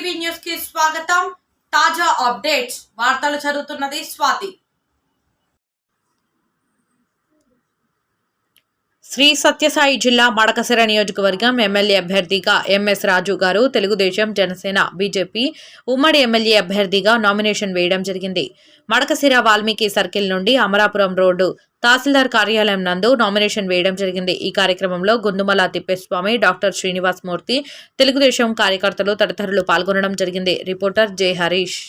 TV news కి స్వాగతం. తాజా అప్డేట్స్ వార్తలు చదువుతున్నది స్వాతి. శ్రీ సత్యసాయి జిల్లా మడకశిర నియోజకవర్గం ఎమ్మెల్యే అభ్యర్థిగా ఎంఎస్ రాజు గారు తెలుగుదేశం, జనసేన, బీజేపీ ఉమ్మడి ఎమ్మెల్యే అభ్యర్థిగా నామినేషన్ వేయడం జరిగింది. మడకశిర వాల్మీకి సర్కిల్ నుండి అమరాపురం రోడ్డు తహసీల్దార్ కార్యాలయం నందు నామినేషన్ వేయడం జరిగింది. ఈ కార్యక్రమంలో గుందుమల తిప్పేస్వామి, డాక్టర్ శ్రీనివాస్ మూర్తి, తెలుగుదేశం కార్యకర్తలు తదితరులు పాల్గొనడం జరిగింది. Reporter J Harish.